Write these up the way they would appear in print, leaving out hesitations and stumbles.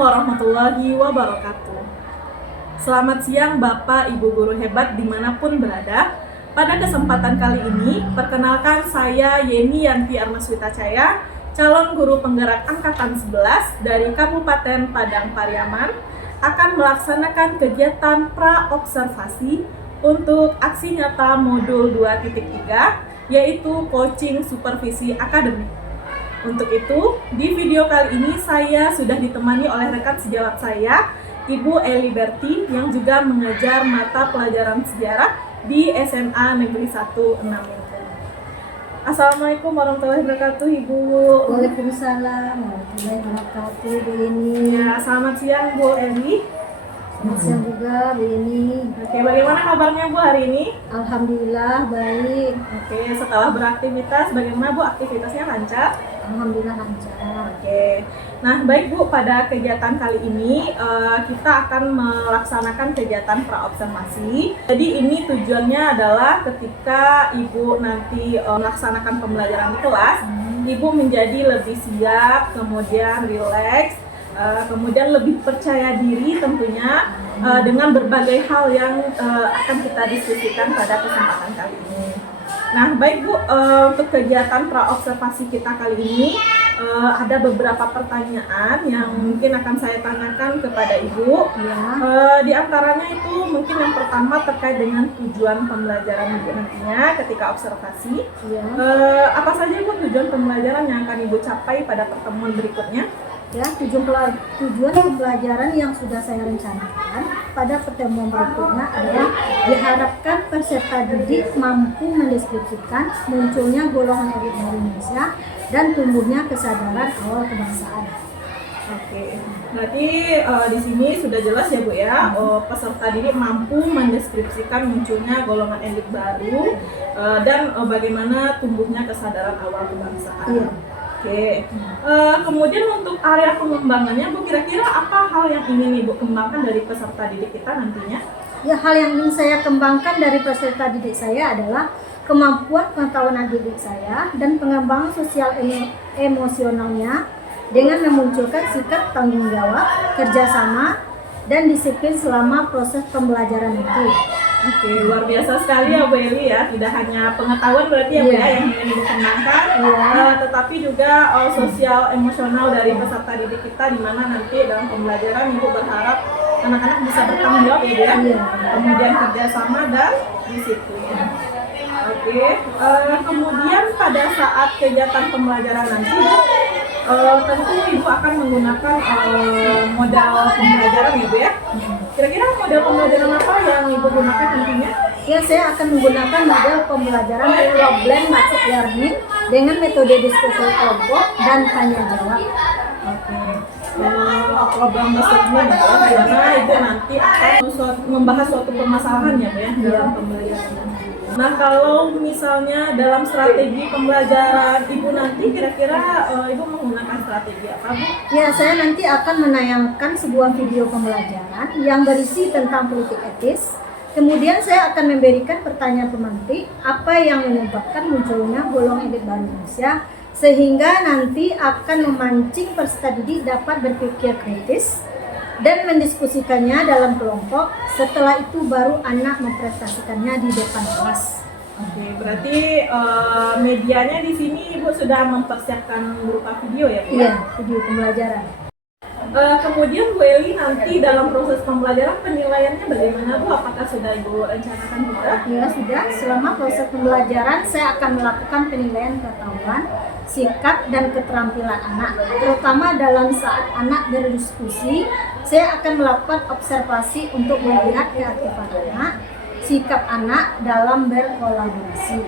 warahmatullahi wabarakatuh. Selamat siang Bapak Ibu Guru hebat dimanapun berada. Pada kesempatan kali ini, perkenalkan saya Yeni Yanti Armaswita Caya, calon guru penggerak Angkatan 11 dari Kabupaten Padang Pariaman, akan melaksanakan kegiatan pra-observasi untuk aksi nyata modul 2.3, yaitu coaching supervisi akademik. Untuk itu, di video kali ini saya sudah ditemani oleh rekan sejawat saya, Ibu Eli Berti, yang juga mengajar mata pelajaran sejarah di SMA Negeri 1 Enamengkung. Assalamualaikum warahmatullahi wabarakatuh, Ibu. Waalaikumsalam warahmatullahi wabarakatuh, Bu Ini. Ya, selamat siang Bu Eli. Selamat siang juga, Bu Ini. Oke, bagaimana kabarnya Bu hari ini? Alhamdulillah baik. Oke, setelah beraktivitas, bagaimana Bu aktivitasnya lancar? Alhamdulillah lancar. Oke, nah baik Bu, pada kegiatan kali ini kita akan melaksanakan kegiatan pra-observasi. Jadi ini tujuannya adalah ketika Ibu nanti melaksanakan pembelajaran di kelas, Ibu menjadi lebih siap, kemudian rileks, kemudian lebih percaya diri tentunya dengan berbagai hal yang akan kita diskusikan pada kesempatan kali ini. Nah baik Bu, untuk kegiatan pra-observasi kita kali ini ada beberapa pertanyaan yang mungkin akan saya tanyakan kepada Ibu. Ya. Di antaranya itu mungkin yang pertama terkait dengan tujuan pembelajaran Ibu nantinya ketika observasi. Ya. Apa saja Bu tujuan pembelajaran yang akan Ibu capai pada pertemuan berikutnya? Ya, tujuan pembelajaran yang sudah saya rencanakan pada pertemuan berikutnya adalah diharapkan peserta didik mampu mendeskripsikan munculnya golongan elit baru Indonesia dan tumbuhnya kesadaran awal kebangsaan. Oke, berarti di sini sudah jelas ya Bu ya, peserta didik mampu mendeskripsikan munculnya golongan elit baru dan bagaimana tumbuhnya kesadaran awal kebangsaan. Iya. Oke, kemudian untuk area pengembangannya Bu, kira-kira apa hal yang ingin Ibu kembangkan dari peserta didik kita nantinya? Ya, hal yang ingin saya kembangkan dari peserta didik saya adalah kemampuan pengetahuan didik saya dan pengembangan sosial emosionalnya dengan memunculkan sikap tanggung jawab, kerjasama, dan disiplin selama proses pembelajaran itu. Oke, luar biasa sekali ya Bu Eli ya, tidak hanya pengetahuan berarti ya Bu ya yang ingin Ibu kembangkan, tetapi juga sosial emosional dari peserta didik kita, di mana nanti dalam pembelajaran Ibu berharap anak-anak bisa bertanggung jawab ya Bu ya, kemudian kerjasama dan disiplin. Oke, kemudian pada saat kegiatan pembelajaran nanti Bu, tentu Ibu akan menggunakan modal pembelajaran ya Bu ya. Kira-kira model pembelajaran apa yang Ibu gunakan nantinya? Ya, saya akan menggunakan model pembelajaran problem based learning dengan metode diskusi kelompok dan tanya jawab. Oke. Problem based learning ya, karena Ibu nanti akan membahas suatu permasalahan ya Bu ya dalam pembelajaran nanti. Nah, kalau misalnya dalam strategi pembelajaran Ibu nanti kira-kira Ibu menggunakan strategi apa Bu? Ya, saya nanti akan menayangkan sebuah video pembelajaran yang berisi tentang politik etis. Kemudian saya akan memberikan pertanyaan pemantik apa yang menyebabkan munculnya golongan elit baru Indonesia, sehingga nanti akan memancing peserta didik dapat berpikir kritis dan mendiskusikannya dalam kelompok. Setelah itu baru anak mempresentasikannya di depan kelas. Oke, berarti medianya di sini Ibu sudah mempersiapkan berupa video ya Bu? Iya, video pembelajaran. Kemudian Bu Eli nanti dalam proses pembelajaran penilaiannya bagaimana Bu? Apakah sudah Ibu rencanakan juga? Ya, sudah. Selama proses pembelajaran saya akan melakukan penilaian pengetahuan, sikap, dan keterampilan anak. Terutama dalam saat anak berdiskusi, saya akan melakukan observasi untuk melihat keaktifan anak, sikap anak dalam berkolaborasi.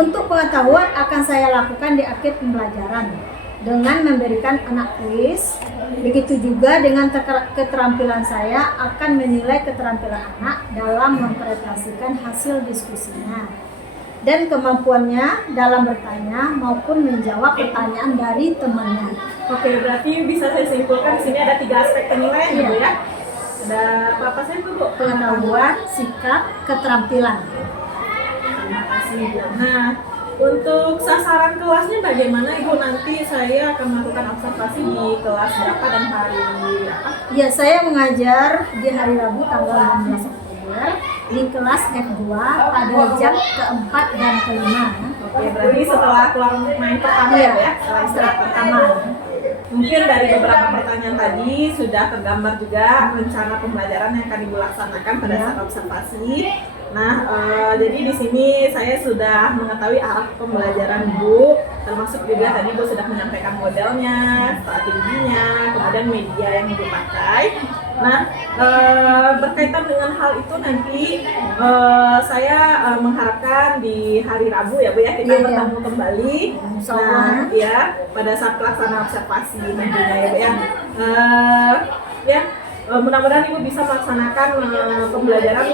Untuk pengetahuan akan saya lakukan di akhir pembelajaran dengan memberikan anak kuis. Begitu juga dengan keterampilan saya akan menilai keterampilan anak dalam mempresentasikan hasil diskusinya dan kemampuannya dalam bertanya maupun menjawab pertanyaan dari temannya. Oke, berarti bisa saya simpulkan di sini ada 3 aspek penilaian ya Bu ya. Ada apa saja itu Bu? Pengetahuan, sikap, keterampilan. Terima kasih Bu. Nah, Untuk sasaran kelasnya bagaimana Ibu? Nanti saya akan melakukan observasi di kelas berapa dan hari apa? Ya, saya mengajar di hari Rabu tanggal 16 Oktober di kelas F2 pada jam keempat dan kelima. Oke, berarti setelah keluar main pertama Iya, ya, setelah istirahat pertama. Mungkin dari beberapa pertanyaan tadi sudah tergambar juga rencana pembelajaran yang akan Ibu laksanakan pada saat observasi. Nah, jadi di sini saya sudah mengetahui arah pembelajaran Ibu, termasuk juga tadi Ibu sudah menyampaikan modelnya, strateginya, kemudian media yang Ibu pakai. Nah, berkaitan dengan hal itu nanti saya mengharapkan di hari Rabu ya Bu ya kita Iya. bertemu kembali. Nah, ya pada saat pelaksanaan observasi tentunya ya Bu ya. Mudah-mudahan Ibu bisa melaksanakan pembelajaran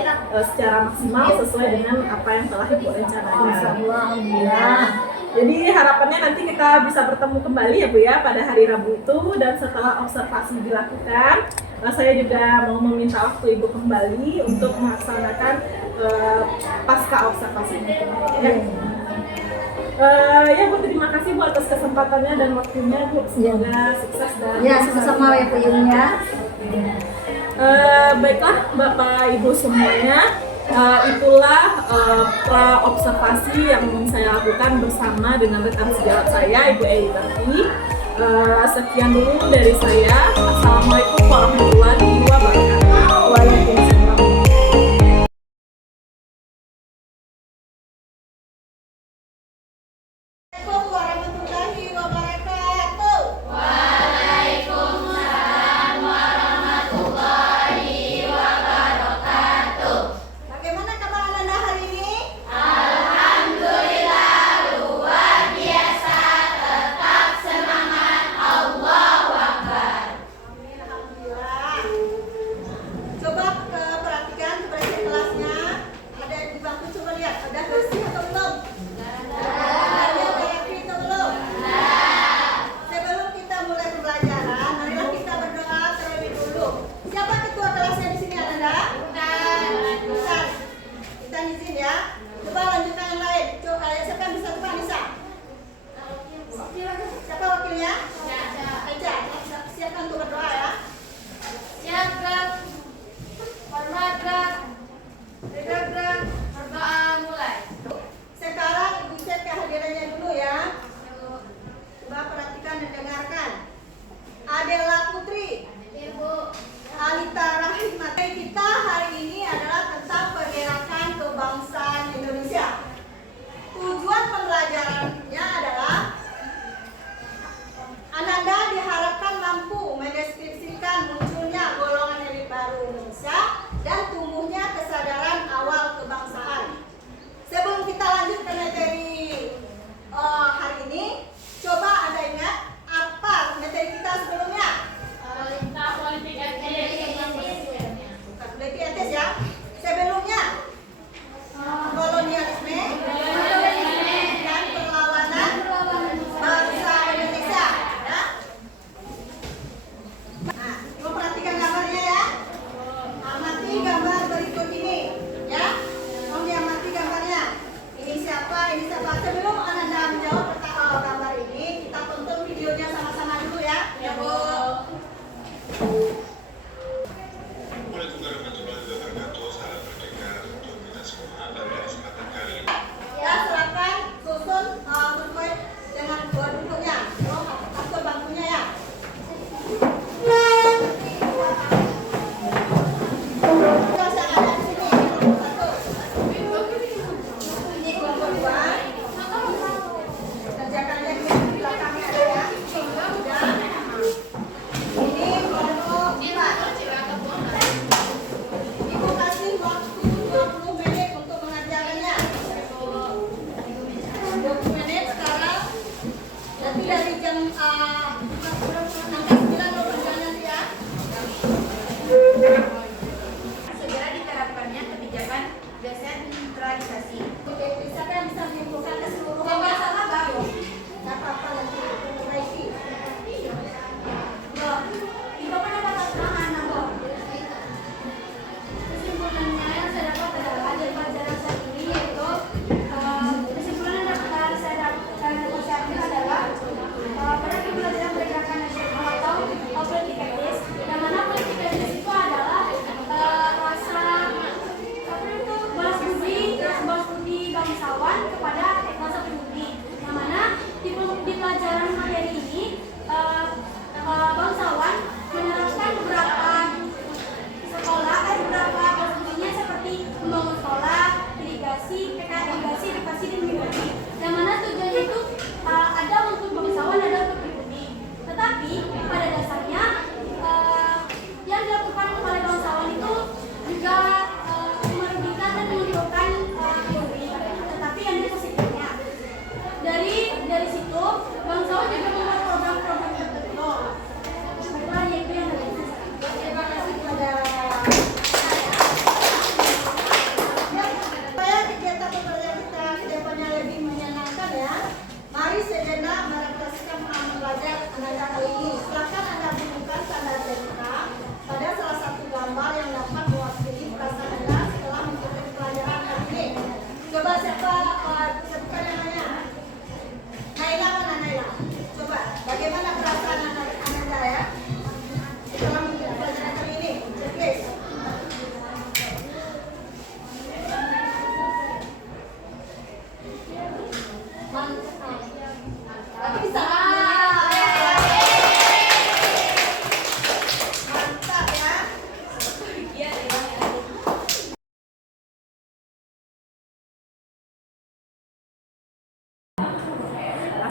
secara maksimal sesuai dengan apa yang telah Ibu rencanakan. Ya. Jadi harapannya nanti kita bisa bertemu kembali ya Bu ya pada hari Rabu itu, dan setelah observasi dilakukan, saya juga mau meminta waktu Ibu kembali untuk melaksanakan pasca observasi itu. Ya Bu, terima kasih Bu atas kesempatannya dan waktunya Bu. Semoga sukses dan Ya, sama-sama ya Bu Yuni ya. Baiklah Bapak Ibu semuanya, itulah pra observasi yang saya lakukan bersama dengan rekan sejawat saya Ibu Eiberti. Sekian dulu dari saya. Assalamualaikum warahmatullahi wabarakatuh. Waalaikumsalam. Warahmatullahi wabarakatuh. Bagaimana kabar Anda hari ini? Alhamdulillah luar biasa, tetap semangat, Allahu Akbar. Amin.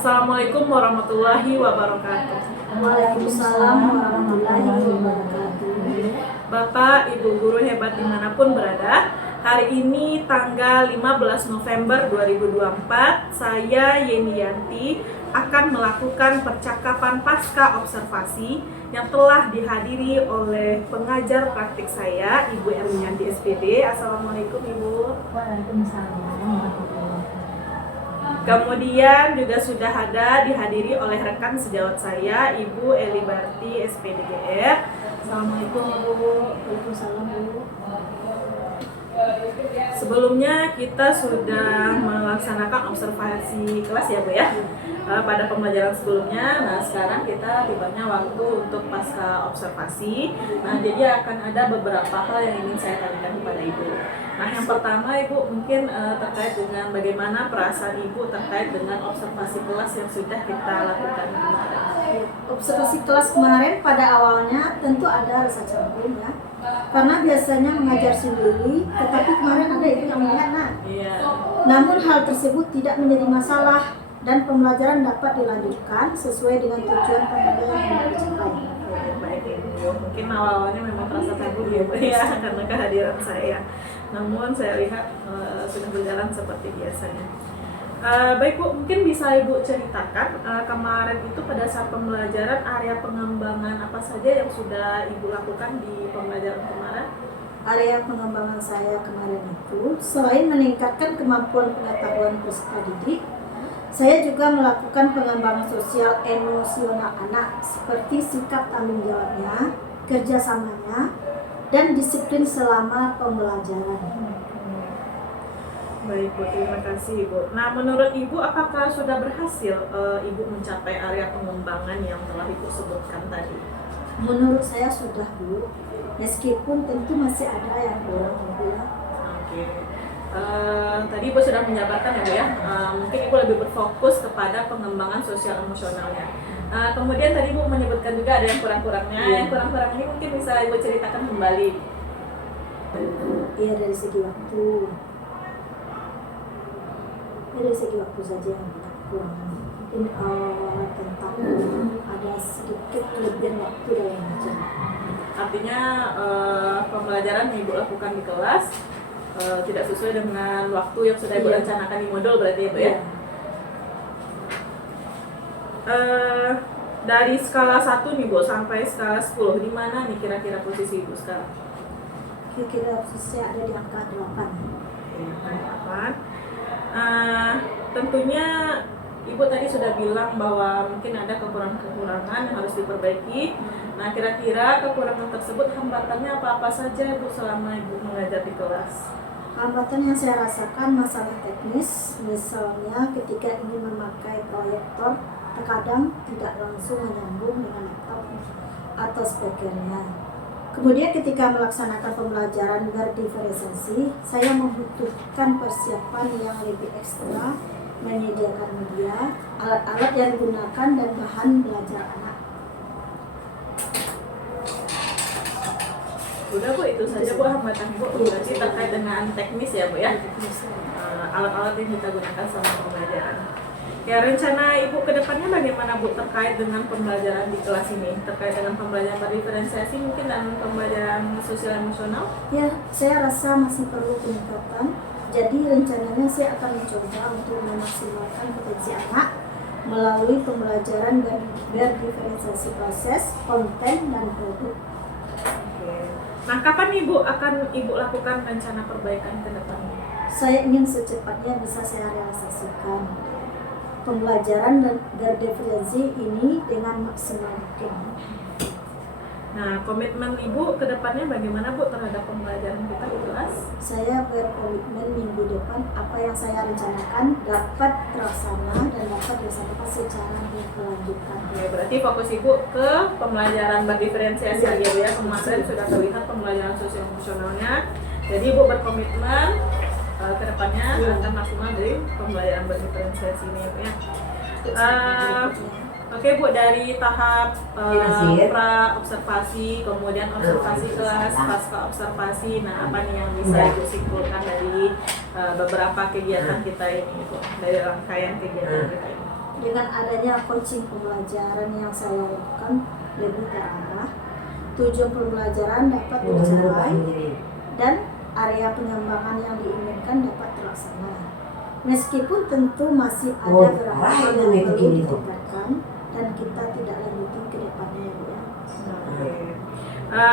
Assalamualaikum warahmatullahi wabarakatuh. Waalaikumsalam warahmatullahi wabarakatuh. Bapak, Ibu guru hebat dimanapun berada, hari ini tanggal 15 November 2024, saya Yeni Yanti akan melakukan percakapan pasca observasi yang telah dihadiri oleh pengajar praktik saya, Ibu Erwinyanti SPD. Assalamualaikum Ibu. Waalaikumsalam warahmatullahi wabarakatuh. Kemudian juga sudah ada dihadiri oleh rekan sejawat saya, Ibu Elibarti SPDGR. Assalamualaikum Bu. Waalaikumsalam Bu. Sebelumnya kita sudah melaksanakan observasi kelas ya Bu ya, pada pembelajaran sebelumnya. Nah sekarang kita tibanya waktu untuk pasca observasi. Nah jadi akan ada beberapa hal yang ingin saya tanyakan kepada Ibu. Nah yang pertama Ibu mungkin terkait dengan bagaimana perasaan Ibu terkait dengan observasi kelas yang sudah kita lakukan kemarin. Observasi kelas kemarin pada awalnya tentu ada rasa canggung ya, karena biasanya mengajar sendiri, tetapi kemarin ada itu yang melihat. Iya. Namun hal tersebut tidak menjadi masalah dan pembelajaran dapat dilanjutkan sesuai dengan tujuan pembelajaran yang dicapai. Baik Ibu, mungkin awal-awalnya memang terasa canggung ya Bu ya karena kehadiran saya. Namun saya lihat sudah berjalan seperti biasanya. Baik Bu, mungkin bisa Ibu ceritakan kemarin itu pada saat pembelajaran area pengembangan apa saja yang sudah Ibu lakukan di pembelajaran kemarin? Area pengembangan saya kemarin itu selain meningkatkan kemampuan pengetahuan peserta didik, saya juga melakukan pengembangan sosial emosional anak seperti sikap tanggung jawabnya, kerjasamanya, dan disiplin selama pembelajaran. Baik Bu, terima kasih Ibu. Nah menurut Ibu apakah sudah berhasil Ibu mencapai area pengembangan yang telah Ibu sebutkan tadi? Menurut saya sudah Bu, meskipun tentu masih ada yang kurang ya. Oke. Tadi Ibu sudah menjabarkan ya Bu ya, mungkin Ibu lebih berfokus kepada pengembangan sosial emosionalnya. Kemudian tadi Ibu menyebutkan juga ada yang kurang-kurangnya. Yang kurang-kurang ini mungkin bisa Ibu ceritakan kembali. Iya dari segi waktu. Dari segi waktu saja yang kita kurang. Mungkin tentang ada sedikit kelebihan waktu dalam belajar. Artinya pembelajaran yang Ibu lakukan di kelas tidak sesuai dengan waktu yang sudah Ibu rencanakan di modul berarti ya Bu ya? Dari skala 1 nih Bu sampai skala 10, di mana nih kira-kira posisi Ibu sekarang? Kira-kira posisinya ada di angka 8. Tentunya Ibu tadi sudah bilang bahwa mungkin ada kekurangan-kekurangan yang harus diperbaiki. Nah kira-kira kekurangan tersebut hambatannya apa-apa saja Ibu selama Ibu mengajar di kelas? Hambatan yang saya rasakan masalah teknis, misalnya ketika ingin memakai proyektor, terkadang tidak langsung menyambung dengan laptop atau speakernya. Kemudian ketika melaksanakan pembelajaran berdiferensiasi, saya membutuhkan persiapan yang lebih ekstra, menyediakan media, alat-alat yang digunakan, dan bahan belajar anak. Udah Bu, itu saja Bu hambatan Bu. Berarti terkait dengan teknis ya Bu ya? Alat-alat yang kita gunakan selama pembelajaran. Ya rencana Ibu ke depannya bagaimana Bu terkait dengan pembelajaran di kelas ini? Terkait dengan pembelajaran berdiferensiasi mungkin dan pembelajaran sosial emosional? Ya, saya rasa masih perlu peningkatan. Jadi rencananya saya akan mencoba untuk memaksimalkan potensi anak melalui pembelajaran berdiferensiasi proses, konten, dan produk. Nah, kapan Ibu akan Ibu lakukan rencana perbaikan ke depannya? Saya ingin secepatnya bisa saya realisasikan pembelajaran dan berdiferensiasi ini dengan maksimal mungkin. Nah, komitmen Ibu ke depannya bagaimana Bu terhadap pembelajaran kita di kelas? Saya berkomitmen minggu depan apa yang saya rencanakan dapat terlaksana dan dapat disampaikan secara berkelanjutan. Oke, berarti fokus Ibu ke pembelajaran berdiferensiasi aja Bu ya. Kemarin sudah terlihat pembelajaran sosial emosionalnya. Jadi Ibu berkomitmen ke depannya akan maksimal dari pembelajaran berdiferensiasi ini ya Bu ya. Oke Bu, dari tahap pra observasi, kemudian observasi kelas, pasca observasi, nah apa nih yang bisa Ibu simpulkan dari beberapa kegiatan kita ini Bu, dari rangkaian kegiatan kita ini? dengan adanya coaching pembelajaran yang saya lakukan lebih terarah, tujuan pembelajaran dapat tercapai dan area pengembangan yang diinginkan dapat terlaksana. Meskipun tentu masih ada beberapa hal yang perlu ditingkatkan dan kita tidak lanjutin ke depannya ya Bu ya.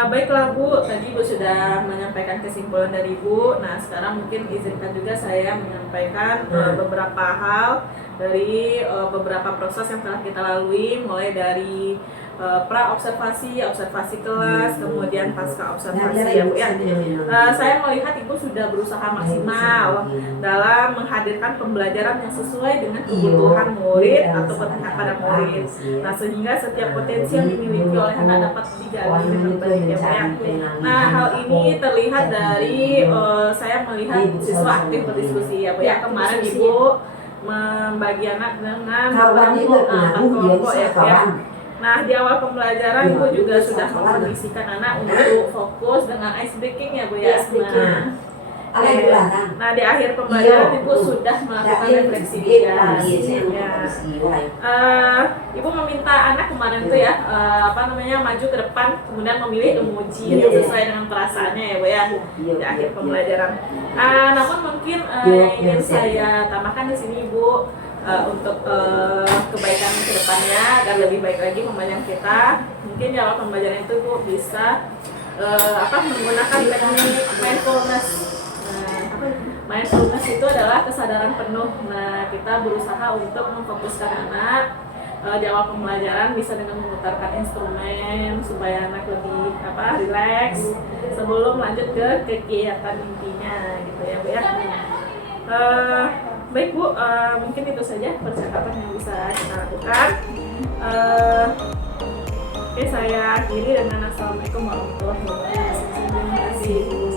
Baiklah Bu, tadi Bu sudah menyampaikan kesimpulan dari Bu. Nah sekarang mungkin izinkan juga saya menyampaikan beberapa hal dari beberapa proses yang telah kita lalui, mulai dari pra observasi, observasi kelas, kemudian pasca observasi ya Bu ya. Saya melihat Ibu sudah berusaha maksimal dalam menghadirkan pembelajaran yang sesuai dengan kebutuhan murid atau berpihak pada murid. Nah sehingga setiap potensi yang dimiliki oleh anak dapat digali dengan baik ya Bu ya. Nah hal ini terlihat dari saya melihat siswa aktif berdiskusi ya Bu ya. Kemarin Ibu membagi anak dengan kelompok ya Bu ya. Nah, di awal pembelajaran Bu juga sudah mengkondisikan anak untuk fokus dengan ice breaking ya Bu ya. Nah, di akhir pembelajaran Ibu sudah melakukan refleksi ya. Ibu meminta anak kemarin itu ya, maju ke depan, kemudian memilih emoji yang sesuai dengan perasaannya ya Bu ya di akhir pembelajaran. Namun mungkin yang ingin saya tambahkan di sini Ibu, untuk kebaikan kedepannya dan lebih baik lagi pembelajaran kita, mungkin di awal pembelajaran itu Bu bisa menggunakan teknik mindfulness. Mindfulness itu adalah kesadaran penuh. Nah kita berusaha untuk memfokuskan anak di awal pembelajaran bisa dengan memutarkan instrumen supaya anak lebih rileks sebelum lanjut ke kegiatan intinya gitu ya Bu ya. Baik Bu, mungkin itu saja percakapan yang bisa kita lakukan. Oke, saya akhiri dengan assalamualaikum warahmatullahi wabarakatuh. Terima kasih.